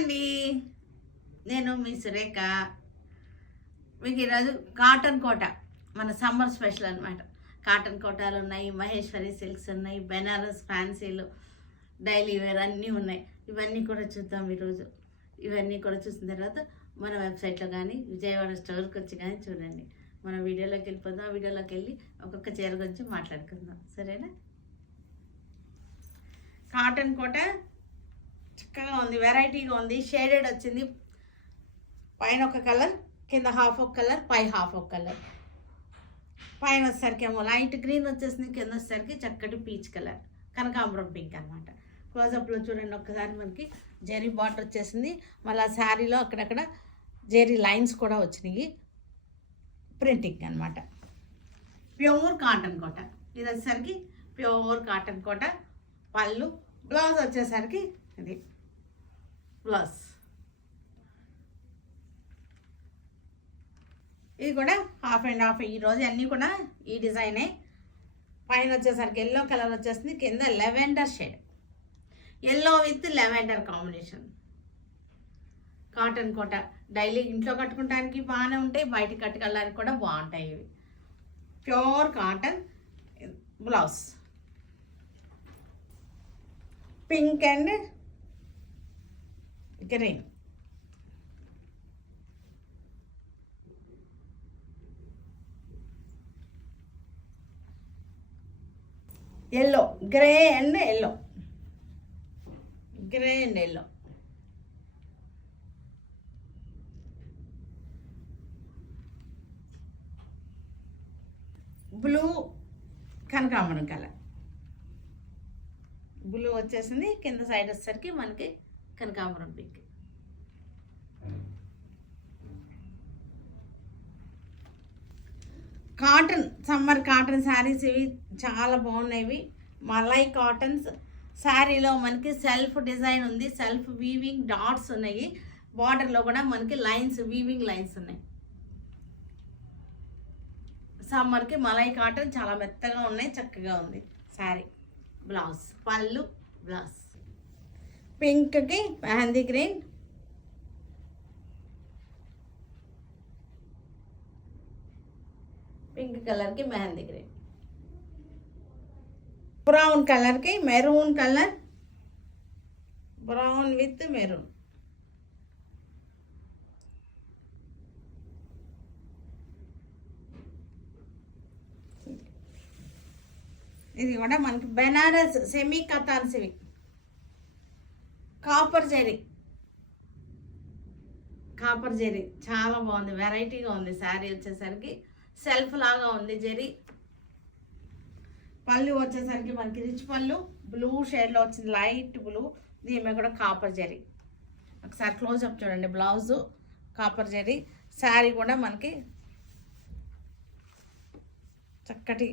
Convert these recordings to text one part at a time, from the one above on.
అండి, నేను మీ సురేఖ. మీకు ఈరోజు కాటన్ కోట మన సమ్మర్ స్పెషల్ అనమాట. కాటన్ కోటాలు ఉన్నాయి, మహేశ్వరి సిల్క్స్ ఉన్నాయి, బెనారస్ ఫ్యాన్సీలు, డైలీ వేర్ అన్నీ ఉన్నాయి. ఇవన్నీ కూడా చూద్దాం ఈరోజు. ఇవన్నీ కూడా చూసిన తర్వాత మన వెబ్సైట్లో కానీ విజయవాడ స్టోర్కి వచ్చి కానీ చూడండి. మన వీడియోలోకి వెళ్ళిపోదాం. ఆ వీడియోలోకి వెళ్ళి ఒక్కొక్క చీర గురించి మాట్లాడుకుందాం, సరేనా? కాటన్ కోట చక్కగా ఉంది, వెరైటీగా ఉంది. షేడెడ్ వచ్చింది, పైన ఒక కలర్, కింద హాఫ్ ఒక కలర్, పై హాఫ్ ఒక కలర్. పైన వచ్చేసరికి ఏమో లైట్ గ్రీన్ వచ్చేసింది, కింద వచ్చేసరికి చక్కటి పీచ్ కలర్, కనకాంబరం పింక్ అనమాట. క్లోజప్లో చూడండి ఒక్కసారి, మనకి జెరీ బార్డర్ వచ్చేసింది. మళ్ళీ శారీలో అక్కడక్కడ జెరీ లైన్స్ కూడా వచ్చినాయి, ప్రింటింగ్ అనమాట. ప్యూర్ కాటన్ కోట. ఇది వచ్చేసరికి ప్యూర్ కాటన్ కోట. పళ్ళు, బ్లౌజ్ వచ్చేసరికి ఇది బ్లౌజ్. ఇది కూడా హాఫ్ అండ్ హాఫ్. ఈరోజు అన్నీ కూడా ఈ డిజైనే. పైన వచ్చేసరికి ఎల్లో కలర్ వచ్చేస్తుంది, కింద lavender shade, yellow with lavender combination. Cotton Kota daily ఇంట్లో కట్టుకోవడానికి బాగానే ఉంటాయి, బయటికి కట్టుకెళ్ళడానికి కూడా బాగుంటాయి. ఇవి pure cotton. Blouse pink and green. Yellow, grey and yellow, grey and yellow. Blue, కనకాంబరం కలర్. బ్లూ వచ్చేసింది, కింద సైడ్ వచ్చేసరికి మనకి కనకాంబరం pink. Cotton, summer cotton saris ఇవి చాలా బాగున్నాయి. మలై కాటన్స్. శారీలో మనకి సెల్ఫ్ డిజైన్ ఉంది, సెల్ఫ్ వీవింగ్ డాట్స్ ఉన్నాయి. బార్డర్లో కూడా మనకి లైన్స్, వీవింగ్ లైన్స్ ఉన్నాయి. సమ్మర్కి మలై కాటన్ చాలా మెత్తగా ఉన్నాయి, చక్కగా ఉంది శారీ. బ్లౌజ్, పళ్ళు, బ్లౌజ్. పింక్కి మెహందీ గ్రీన్, పింక్ కలర్కి మెహందీ గ్రీన్, బ్రౌన్ కలర్కి maroon colour, brown with maroon. ఇది కూడా మనకి బెనారస్ సెమీ కతాన్స్. ఇవి కాపర్ జెరీ, కాపర్ జెరీ చాలా బాగుంది, వెరైటీగా ఉంది. శారీ వచ్చేసరికి సెల్ఫ్ లాగా ఉంది జెరీ. పళ్ళు వచ్చేసరికి మనకి రిచ్ పళ్ళు, బ్లూ షేడ్లో వచ్చింది, లైట్ బ్లూ. దీని కూడా కాపర్ జెరీ. ఒకసారి క్లోజప్ చూడండి. బ్లౌజు కాపర్ జెరీ, శారీ కూడా మనకి చక్కటి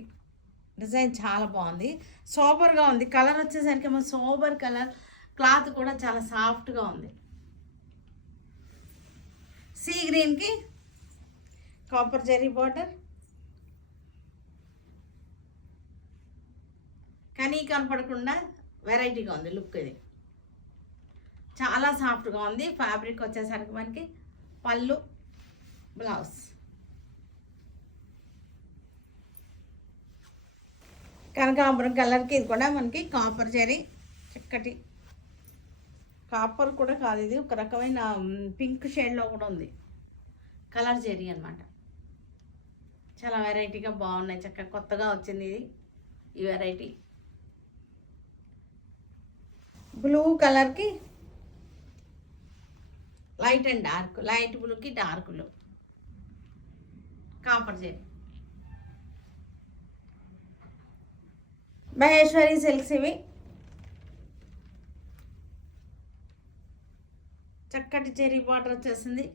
డిజైన్, చాలా బాగుంది, సోబర్గా ఉంది. కలర్ వచ్చేసరికి ఏమో సోబర్ కలర్, క్లాత్ కూడా చాలా సాఫ్ట్గా ఉంది. సీ గ్రీన్కి కాపర్ జెరీ బార్డర్, కానీ కనపడకుండా వెరైటీగా ఉంది లుక్. ఇది చాలా సాఫ్ట్గా ఉంది. ఫ్యాబ్రిక్ వచ్చేసరికి మనకి పళ్ళు, బ్లౌజ్. కనకాంబరం కలర్కి ఇది కూడా మనకి కాపర్ జెరీ, చక్కటి కాపర్ కూడా కాదు, ఇది ఒక రకమైన పింక్ షేడ్లో కూడా ఉంది, కలర్ జెరీ అనమాట. చాలా వెరైటీగా బాగున్నాయి, చక్కగా కొత్తగా వచ్చింది ఇది, ఈ వెరైటీ. బ్లూ కలర్కి లైట్ అండ్ డార్క్, లైట్ బ్లూకి dark blue, copper zari. Maheshwari silks ఇవి చక్కటి జెరీ బార్డర్ వచ్చేసింది.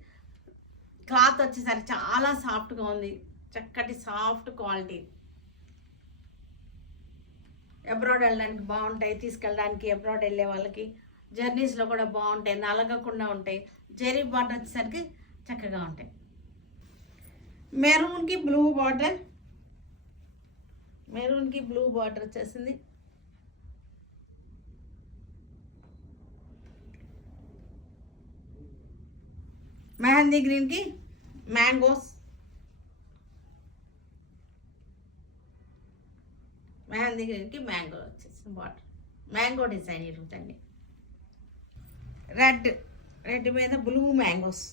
క్లాత్ వచ్చేసరికి చాలా సాఫ్ట్గా ఉంది, చక్కటి సాఫ్ట్ క్వాలిటీ. అబ్రాడ్ వెళ్ళడానికి బాగుంటాయి, తీసుకెళ్ళడానికి అబ్రాడ్ వెళ్ళే వాళ్ళకి జర్నీస్లో కూడా బాగుంటాయి, నలగకుండా ఉంటాయి. జెరీ బార్డర్ వచ్చేసరికి చక్కగా ఉంటాయి. మెరూన్కి బ్లూ బార్డర్, మెరూన్కి బ్లూ బార్డర్ వచ్చేసింది. మెహందీ గ్రీన్కి మ్యాంగోస్, మెహందీ గ్రీన్కి మ్యాంగో వచ్చేసి బార్డర్, మ్యాంగో డిజైన్ ఇరుగుతండి. రెడ్ మీద బ్లూ మ్యాంగోస్,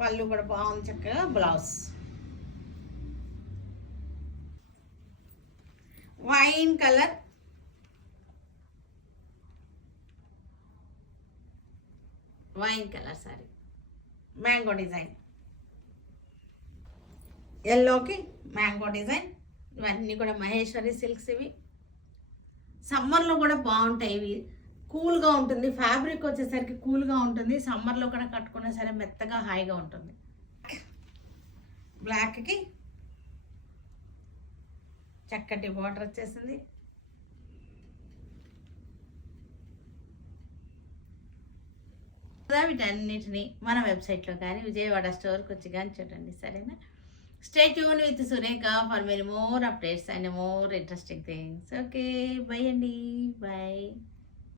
పళ్ళు కూడా బాగుంది చక్కగా. Blouse wine colour, sorry mango design, ఎల్లోకి మ్యాంగో డిజైన్. ఇవన్నీ కూడా మహేశ్వరి సిల్క్స్. ఇవి సమ్మర్లో కూడా బాగుంటాయి. ఇవి కూల్గా ఉంటుంది, ఫ్యాబ్రిక్ వచ్చేసరికి కూల్గా ఉంటుంది. సమ్మర్లో కూడా కట్టుకున్నా సరే మెత్తగా హాయిగా ఉంటుంది. బ్లాక్కి చక్కటి బార్డర్ వచ్చేసింది. వీటన్నిటిని మన వెబ్సైట్లో కానీ విజయవాడ స్టోర్కి వచ్చి కానీ చూడండి, సరేనా? Stay tune with Surekha for many more updates and more interesting things. Okay, by అండి, బై.